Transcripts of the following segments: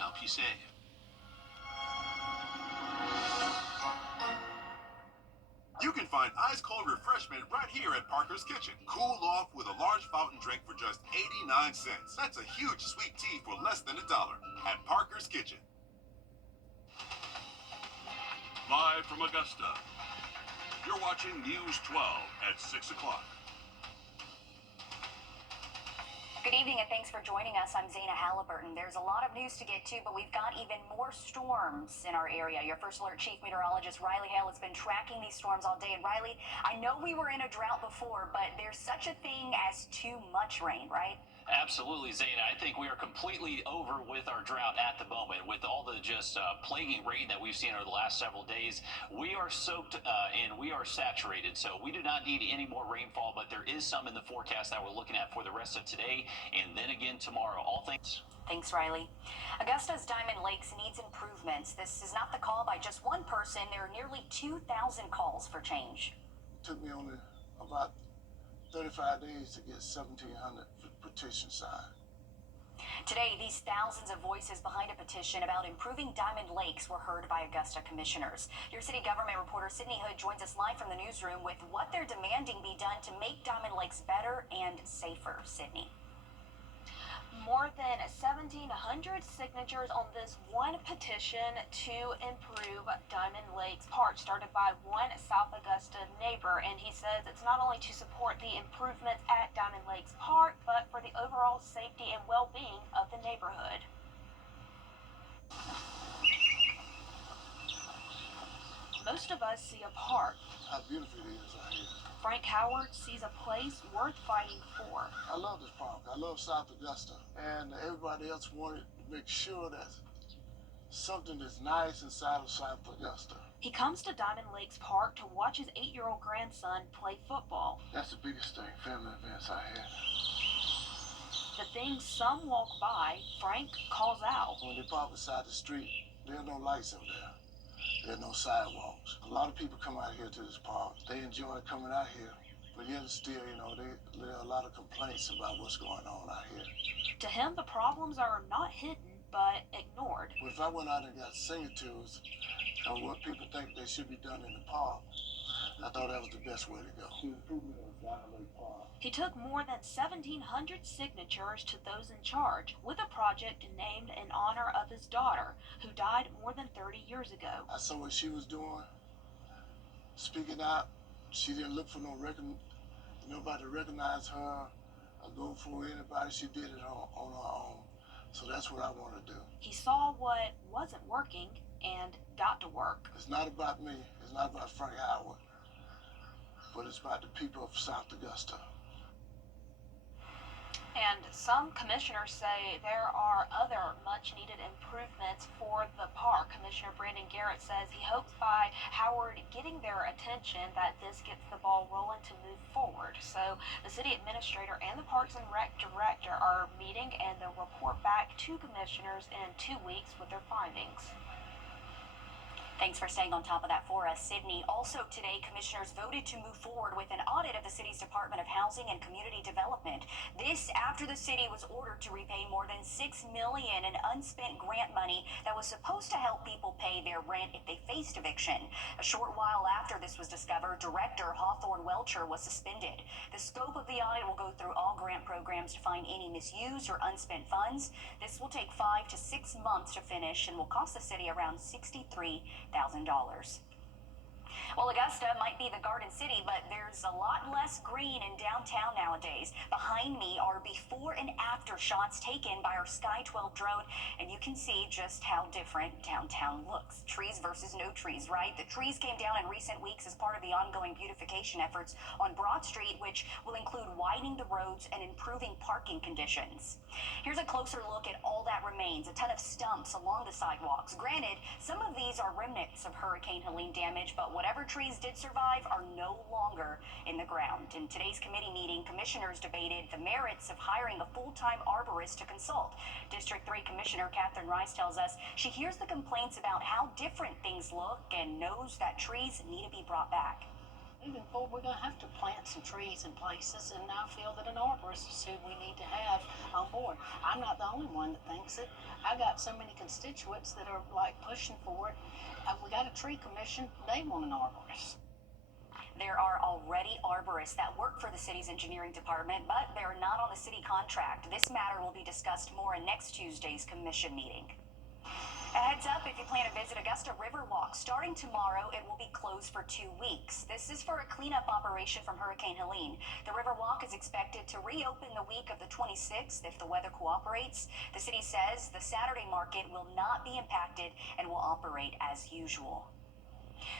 help you save. You can find ice-cold refreshment right here at Parker's Kitchen. Cool off with a large fountain drink for just 89 cents. That's a huge sweet tea for less than $1 at Parker's Kitchen. Live from Augusta, you're watching News 12 at 6 o'clock. Good evening and thanks for joining us. I'm Zaina Halliburton. There's a lot of news to get to, but we've got even more storms in our area. Your First Alert Chief Meteorologist Riley Hale has been tracking these storms all day. And Riley, I know we were in a drought before, but there's such a thing as too much rain, right? Absolutely, Zaina. I think we are completely over with our drought at the moment. With all the just plaguing rain that we've seen over the last several days, we are soaked and we are saturated. So we do not need any more rainfall, but there is some in the forecast that we're looking at for the rest of today and then again tomorrow. All things. Thanks, Riley. Augusta's Diamond Lakes needs improvements. This is not the call by just one person. There are nearly 2,000 calls for change. It took me only about 35 days to get 1,700 petitions signed. Today, these thousands of voices behind a petition about improving Diamond Lakes were heard by Augusta commissioners. Your city government reporter Sydney Hood joins us live from the newsroom with what they're demanding be done to make Diamond Lakes better and safer. Sydney. More than 1,700 signatures on this one petition to improve Diamond Lakes Park, started by one South Augusta neighbor. And he says it's not only to support the improvements at Diamond Lakes Park, but for the overall safety and well-being of the neighborhood. Most of us see a park. How beautiful it is out here. Frank Howard sees a place worth fighting for. I love this park. I love South Augusta. And everybody else wanted to make sure that something is nice inside of South Augusta. He comes to Diamond Lakes Park to watch his 8-year-old grandson play football. That's the biggest thing, family events out here. The things some walk by, Frank calls out. When they park beside the street, there are no lights up there. There are no sidewalks. A lot of people come out here to this park. They enjoy coming out here, but yet still, there are a lot of complaints about what's going on out here. To him, the problems are not hidden, but ignored. Well, if I went out and got signatures on what people think they should be done in the park, I thought that was the best way to go. The improvement of Diamond Lake Park. He took more than 1,700 signatures to those in charge with a project named in honor of his daughter, who died more than 30 years ago. I saw what she was doing, speaking out. She didn't look for nobody to recognize her or go for anybody. She did it on her own. So that's what I want to do. He saw what wasn't working and got to work. It's not about me. It's not about Frank Howard. But it's about the people of South Augusta. And some commissioners say there are other much-needed improvements for the park. Commissioner Brandon Garrett says he hopes by Howard getting their attention that this gets the ball rolling to move forward. So the city administrator and the Parks and Rec director are meeting, and they'll report back to commissioners in 2 weeks with their findings. Thanks for staying on top of that for us, Sydney. Also today, commissioners voted to move forward with an audit of the city's Department of Housing and Community Development. This after the city was ordered to repay more than $6 million in unspent grant money that was supposed to help people pay their rent if they faced eviction. A short while after this was discovered, Director Hawthorne Welcher was suspended. The scope of the audit will go through all grant programs to find any misused or unspent funds. This will take 5 to 6 months to finish and will cost the city around $63,000. Well, Augusta might be the Garden City, but there's a lot less green in downtown nowadays. Behind me are before and after shots taken by our Sky 12 drone, and you can see just how different downtown looks. Trees versus no trees, right? The trees came down in recent weeks as part of the ongoing beautification efforts on Broad Street, which will include widening the roads and improving parking conditions. Here's a closer look at all that remains. A ton of stumps along the sidewalks. Granted, some of these are remnants of Hurricane Helene damage, but whatever trees did survive are no longer in the ground. In today's committee meeting, commissioners debated the merits of hiring a full-time arborist to consult. District 3 Commissioner Catherine Rice tells us she hears the complaints about how different things look and knows that trees need to be brought back. Moving forward, we're going to have to plant some trees in places, and I feel that an arborist is who we need to have on board. I'm not the only one that thinks it. I got so many constituents that are like pushing for it. We got a tree commission, they want an arborist. There are already arborists that work for the city's engineering department, but they're not on the city contract. This matter will be discussed more in next Tuesday's commission meeting. A heads up, if you plan to visit Augusta Riverwalk, starting tomorrow, it will be closed for 2 weeks. This is for a cleanup operation from Hurricane Helene. The Riverwalk is expected to reopen the week of the 26th if the weather cooperates. The city says the Saturday market will not be impacted and will operate as usual.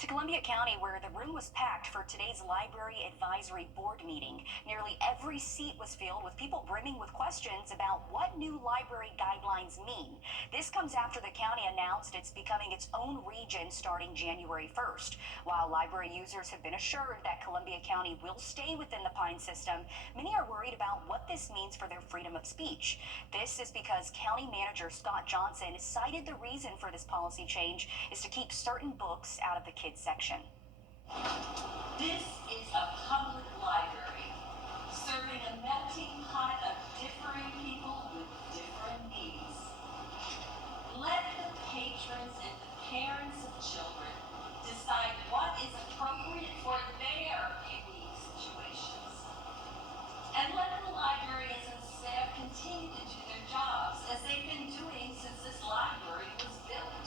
To Columbia County, where the room was packed for today's Library Advisory Board meeting. Nearly every seat was filled with people brimming with questions about what new library guidelines mean. This comes after the county announced it's becoming its own region starting January 1st. While library users have been assured that Columbia County will stay within the Pine system, many are worried about what this means for their freedom of speech. This is because County Manager Scott Johnson cited the reason for this policy change is to keep certain books out of the kids section. This is a public library, serving a melting pot of differing people with different needs. Let the patrons and the parents of children decide what is appropriate for their unique situations. And let the librarians and staff continue to do their jobs as they've been doing since this library was built.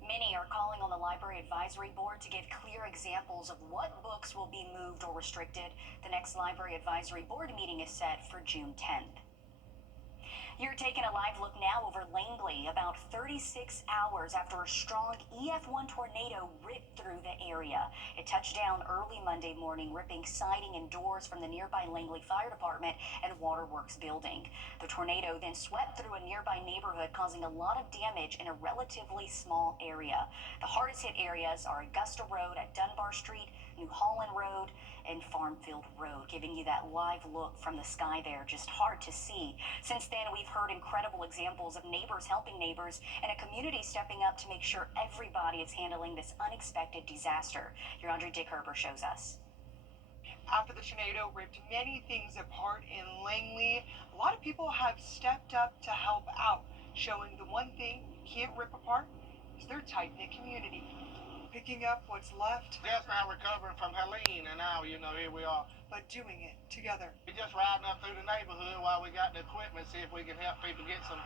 Many are calling on the Library Advisory Board to give clear examples of what books will be moved or restricted. The next Library Advisory Board meeting is set for June 10th. You're taking a live look now over Langley, about 36 hours after a strong EF1 tornado ripped through the area. It touched down early Monday morning, ripping siding and doors from the nearby Langley Fire Department and Waterworks building. The tornado then swept through a nearby neighborhood, causing a lot of damage in a relatively small area. The hardest hit areas are Augusta Road at Dunbar Street, New Holland Road, and Farmfield Road, giving you that live look from the sky there. Just hard to see. Since then, we've heard incredible examples of neighbors helping neighbors and a community stepping up to make sure everybody is handling this unexpected disaster. Your Andre Dickherber shows us. After the tornado ripped many things apart in Langley, a lot of people have stepped up to help out, showing the one thing you can't rip apart is their tight-knit community. Picking up what's left. Just now recovering from Helene, and now, here we are. But doing it together. We're just riding up through the neighborhood while we got the equipment, see if we can help people get some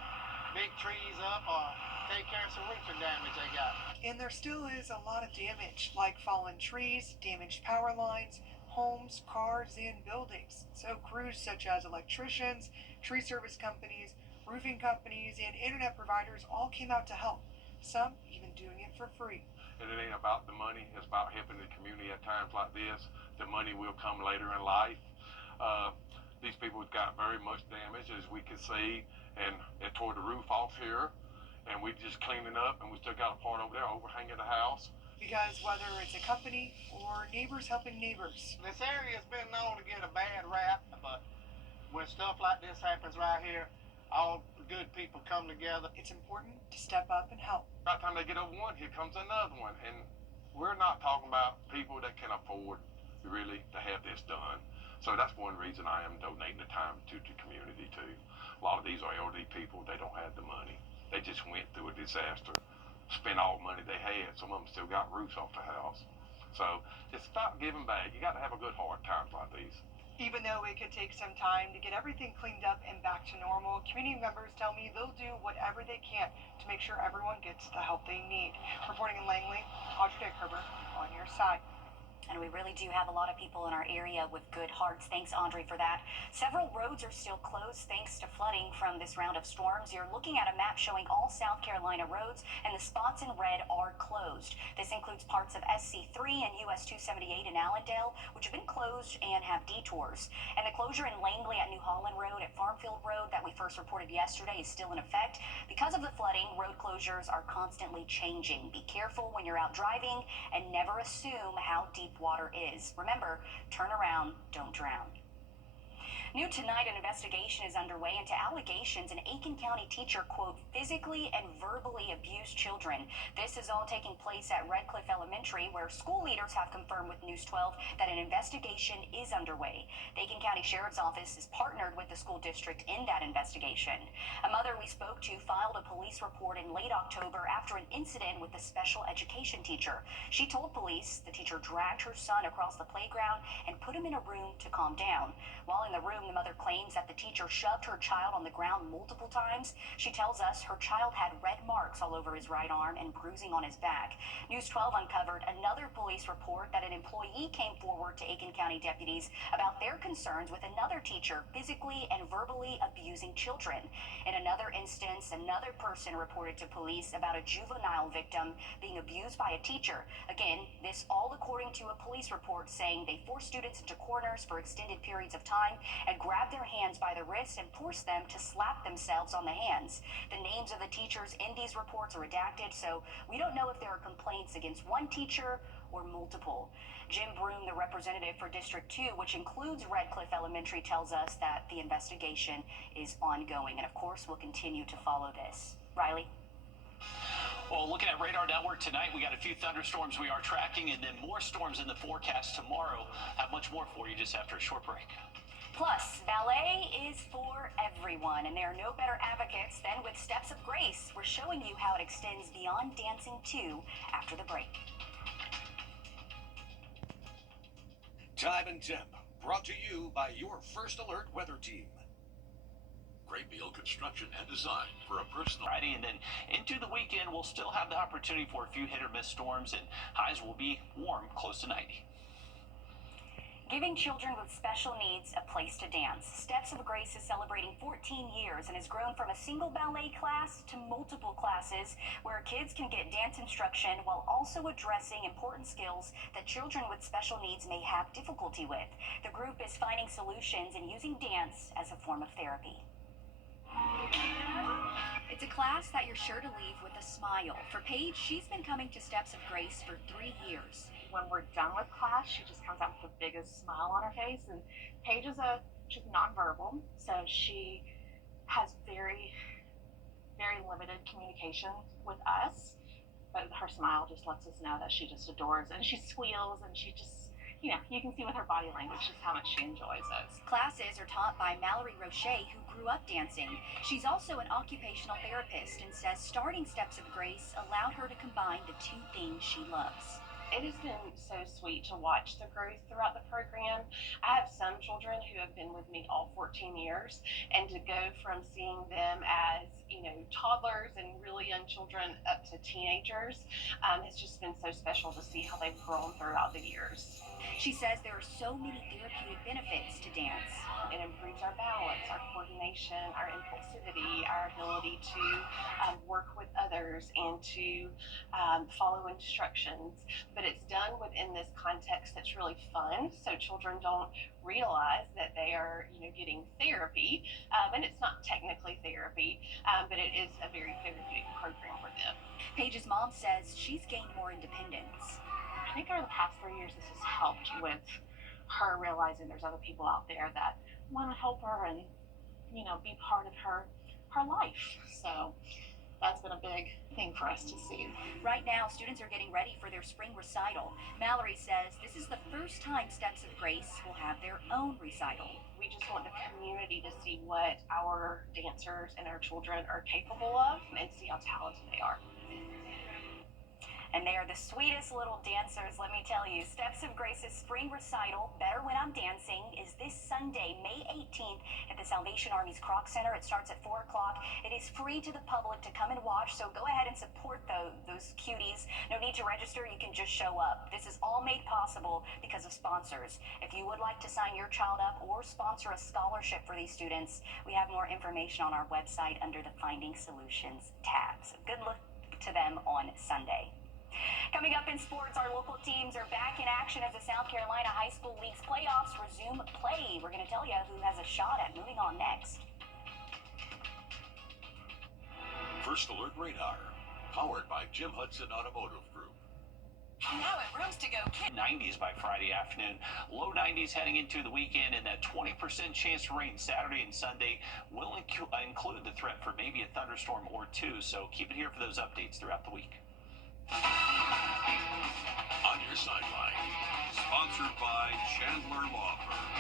big trees up or take care of some roofing damage they got. And there still is a lot of damage, like fallen trees, damaged power lines, homes, cars, and buildings. So crews such as electricians, tree service companies, roofing companies, and internet providers all came out to help. Some even doing it for free. And it ain't about the money, it's about helping the community at times like this. The money will come later in life. These people got very much damage, as we can see, and it tore the roof off here, and we just cleaning up, and we still got a part over there overhanging the house. Because whether it's a company or neighbors helping neighbors. This area's been known to get a bad rap, but when stuff like this happens right here, all the good people come together. It's important to step up and help. By the time they get over one, here comes another one. And we're not talking about people that can afford really to have this done. So that's one reason I am donating the time to the community too. A lot of these are elderly people, they don't have the money. They just went through a disaster, spent all the money they had. Some of them still got roofs off the house. So it's about giving back. You got to have a good heart times like these. Even though it could take some time to get everything cleaned up and back to normal, community members tell me they'll do whatever they can to make sure everyone gets the help they need. Reporting in Langley, Audrey Dickherber, on your side. And we really do have a lot of people in our area with good hearts. Thanks, Andre, for that. Several roads are still closed thanks to flooding from this round of storms. You're looking at a map showing all South Carolina roads, and the spots in red are closed. This includes parts of SC3 and US 278 in Allendale, which have been closed and have detours. And the closure in Langley at New Holland Road at Farmfield Road that we first reported yesterday is still in effect. Because of the flooding, road closures are constantly changing. Be careful when you're out driving and never assume how deep water is. Remember, turn around, don't drown. New tonight, an investigation is underway into allegations an Aiken County teacher, quote, physically and verbally abused children. This is all taking place at Redcliffe Elementary, where school leaders have confirmed with News 12 that an investigation is underway. The Aiken County Sheriff's Office is partnered with the school district in that investigation. A mother we spoke to filed a police report in late October after an incident with a special education teacher. She told police the teacher dragged her son across the playground and put him in a room to calm down. While in the room, the mother claims that the teacher shoved her child on the ground multiple times. She tells us her child had red marks all over his right arm and bruising on his back. News 12 uncovered another police report that an employee came forward to Aiken County deputies about their concerns with another teacher physically and verbally abusing children. In another instance, another person reported to police about a juvenile victim being abused by a teacher. Again, this all according to a police report saying they forced students into corners for extended periods of time and grabbed their hands by the wrists and forced them to slap themselves on the hands. The names of the teachers in these reports are redacted, so we don't know if there are complaints against one teacher or multiple. Jim Broom, the representative for District 2, which includes Redcliffe Elementary, tells us that the investigation is ongoing, and of course we'll continue to follow this. Riley? Well, looking at Radar Network tonight, we got a few thunderstorms we are tracking and then more storms in the forecast tomorrow. Have much more for you just after a short break. Plus, ballet is for everyone, and there are no better advocates than with Steps of Grace. We're showing you how it extends beyond dancing too after the break. Time and Temp, brought to you by your First Alert weather team. Great Deal Construction and Design for a personal. Friday, and then into the weekend, we'll still have the opportunity for a few hit or miss storms, and highs will be warm, close to 90. Giving children with special needs a place to dance. Steps of Grace is celebrating 14 years and has grown from a single ballet class to multiple classes where kids can get dance instruction while also addressing important skills that children with special needs may have difficulty with. The group is finding solutions and using dance as a form of therapy. It's a class that you're sure to leave with a smile. For Paige, she's been coming to Steps of Grace for 3 years. When we're done with class, she just comes out with the biggest smile on her face. And Paige is she's nonverbal, so she has very, very limited communication with us. But her smile just lets us know that she just adores it. And she squeals and she just, you can see with her body language just how much she enjoys it. Classes are taught by Mallory Roche, who grew up dancing. She's also an occupational therapist and says starting Steps of Grace allowed her to combine the two things she loves. It has been so sweet to watch the growth throughout the program. I have some children who have been with me all 14 years, and to go from seeing them as, toddlers and really young children up to teenagers, it's just been so special to see how they've grown throughout the years. She says there are so many therapeutic benefits to dance. It improves our balance, our coordination, our impulsivity, our ability to work with others and to follow instructions. But it's done within this context that's really fun, so children don't realize that they are, getting therapy. And it's not technically therapy, but it is a very therapeutic program for them. Paige's mom says she's gained more independence. I think over the past 3 years, this has helped with her realizing there's other people out there that want to help her and, be part of her life. So that's been a big thing for us to see. Right now, students are getting ready for their spring recital. Mallory says this is the first time Steps of Grace will have their own recital. We just want the community to see what our dancers and our children are capable of and see how talented they are. And they are the sweetest little dancers, let me tell you. Steps of Grace's spring recital, Better When I'm Dancing, is this Sunday, May 18th at the Salvation Army's Kroc Center. It starts at 4 o'clock. It is free to the public to come and watch, so go ahead and support those cuties. No need to register, you can just show up. This is all made possible because of sponsors. If you would like to sign your child up or sponsor a scholarship for these students, we have more information on our website under the Finding Solutions tab. So good luck to them on Sunday. Coming up in sports, our local teams are back in action as the South Carolina High School League's playoffs resume play. We're going to tell you who has a shot at moving on next. First Alert Radar, powered by Jim Hudson Automotive Group. Now at Rooms to Go Kids. 90s by Friday afternoon. Low 90s heading into the weekend, and that 20% chance for rain Saturday and Sunday will include the threat for maybe a thunderstorm or two. So keep it here for those updates throughout the week. On Your Sideline, sponsored by Chandler Law Firm.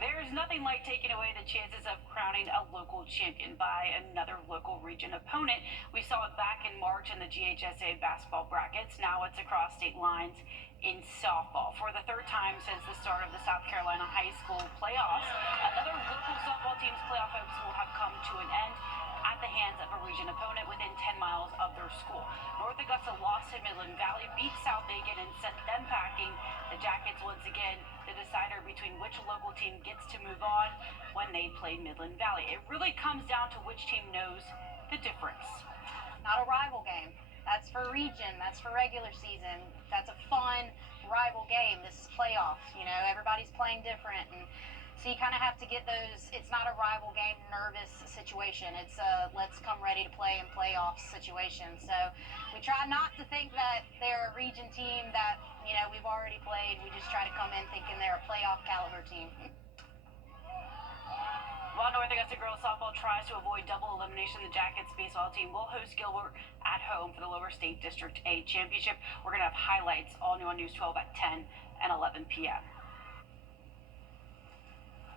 There's nothing like taking away the chances of crowning a local champion by another local region opponent. We saw it back in March in the GHSA basketball brackets. Now it's across state lines in softball. For the third time since the start of the South Carolina high school playoffs, another local softball team's playoff hopes will have come to an end at the hands of a region opponent within 10 miles of their school. North Augusta lost to Midland Valley, beat South Aiken, and sent them packing. The Jackets once again the decider between which local team gets to move on when they play Midland Valley. It really comes down to which team knows the difference. Not a rival game. That's for region. That's for regular season. That's a fun rival game. This is playoffs. You know, everybody's playing different, and so you kind of have to get those. It's not a rival game, nervous situation. It's a let's come ready to play in playoffs situation. So we try not to think that they're a region team that, you know, we've already played. We just try to come in thinking they're a playoff caliber team. While North Augusta girls softball tries to avoid double elimination, the Jackets baseball team will host Gilbert at home for the Lower State District A Championship. We're going to have highlights all new on News 12 at 10 and 11 p.m.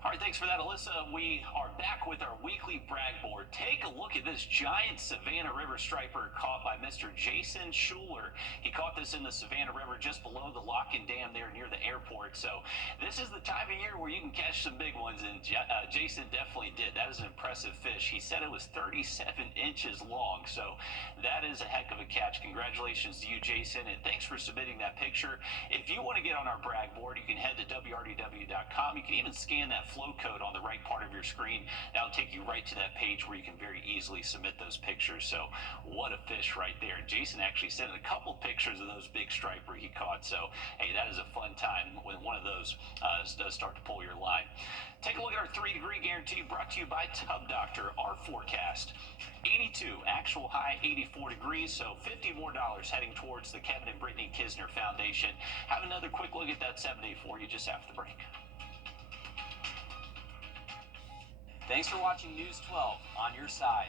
All right, thanks for that, Alyssa. We are back with our weekly brag board. Take a look at this giant Savannah River striper caught by Mr. Jason Schuler. He caught this in the Savannah River just below the Lock-in Dam there near the airport. So this is the time of year where you can catch some big ones, and Jason definitely did. That is an impressive fish. He said it was 37 inches long, so that is a heck of a catch. Congratulations to you, Jason, and thanks for submitting that picture. If you want to get on our brag board, you can head to wrdw.com. You can even scan that flow code on the right part of your screen. That'll take you right to that page where you can very easily submit those pictures. So what a fish right there. Jason actually sent a couple pictures of those big striper he caught. So hey, that is a fun time when one of those does start to pull your line. Take a look at our 3-degree guarantee brought to you by Tub Doctor. Our forecast: 82, actual high 84 degrees, so $50 more heading towards the Kevin and Brittany Kisner Foundation. Have another quick look at that 7-day for you just after the break. Thanks for watching News 12 on your side.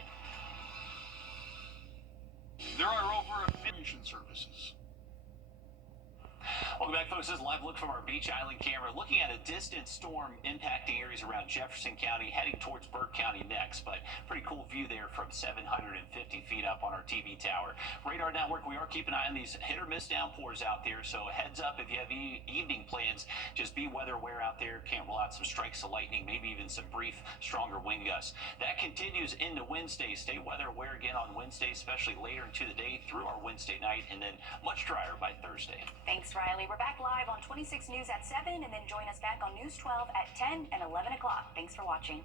There are over a million services. Welcome back, folks. This is a live look from our Beach Island camera, looking at a distant storm impacting areas around Jefferson County, heading towards Burke County next. But pretty cool view there from 750 feet up on our TV tower. Radar network, we are keeping an eye on these hit or miss downpours out there. So heads up if you have evening plans, just be weather aware out there. Can't rule out some strikes of lightning, maybe even some brief, stronger wind gusts. That continues into Wednesday. Stay weather aware again on Wednesday, especially later into the day through our Wednesday night, and then much drier by Thursday. Thanks, Riley. We're back live on 26 News at 7, and then join us back on News 12 at 10 and 11 o'clock. Thanks for watching.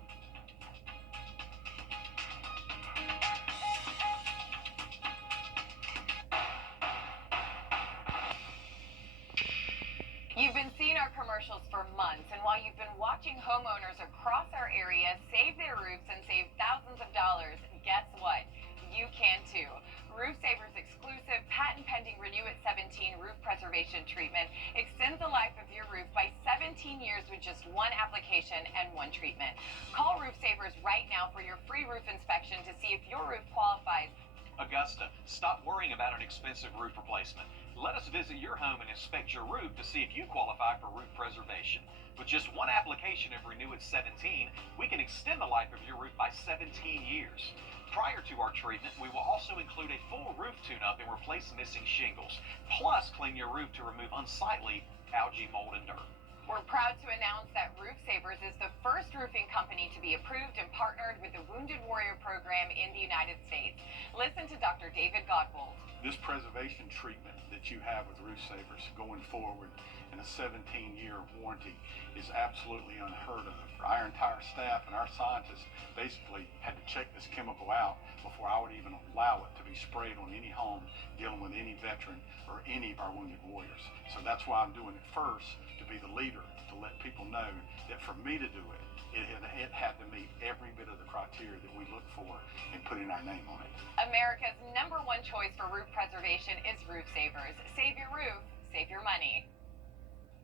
You've been seeing our commercials for months, and while you've been watching homeowners across our area save their roofs and save thousands of dollars, guess what? You can too. Roof Saver's exclusive patent-pending Renew at 17 roof preservation treatment extends the life of your roof by 17 years with just one application and one treatment. Call Roof Savers right now for your free roof inspection to see if your roof qualifies. Augusta, stop worrying about an expensive roof replacement. Let us visit your home and inspect your roof to see if you qualify for roof preservation. With just one application of Renew at 17, we can extend the life of your roof by 17 years. Prior to our treatment, we will also include a full roof tune-up and replace missing shingles, plus clean your roof to remove unsightly algae, mold, and dirt. We're proud to announce that Roof Savers is the first roofing company to be approved and partnered with the Wounded Warrior Program in the United States. Listen to Dr. David Godbold. This preservation treatment that you have with Roof Savers going forward and a 17-year warranty is absolutely unheard of. Our entire staff and our scientists basically had to check this chemical out before I would even allow it to be sprayed on any home dealing with any veteran or any of our wounded warriors. So that's why I'm doing it first, to be the leader, to let people know that for me to do it, it had to meet every bit of the criteria that we look for in putting our name on it. America's #1 choice for roof preservation is Roof Savers. Save your roof, save your money.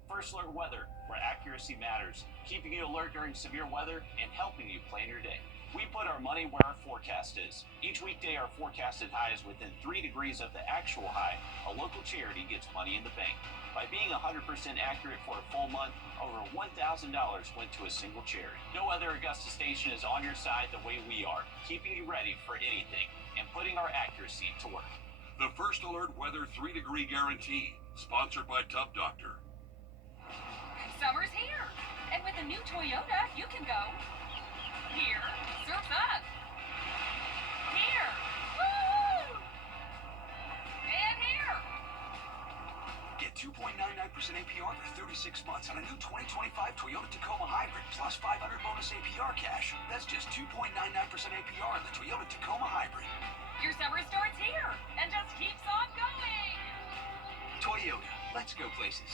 First Alert Weather, where accuracy matters, keeping you alert during severe weather and helping you plan your day. We put our money where our forecast is. Each weekday, our forecasted high is within 3 degrees of the actual high. A local charity gets money in the bank. By being 100% accurate for a full month, over $1,000 went to a single charity. No other Augusta station is on your side the way we are, keeping you ready for anything and putting our accuracy to work. The First Alert Weather 3-degree guarantee, sponsored by Tub Doctor. Summer's here, and with a new Toyota, you can go here, surf's up, here, woo, and here. Get 2.99% APR for 36 months on a new 2025 Toyota Tacoma Hybrid plus 500 bonus APR cash. That's just 2.99% APR on the Toyota Tacoma Hybrid. Your summer starts here and just keeps on going. Toyota, let's go places.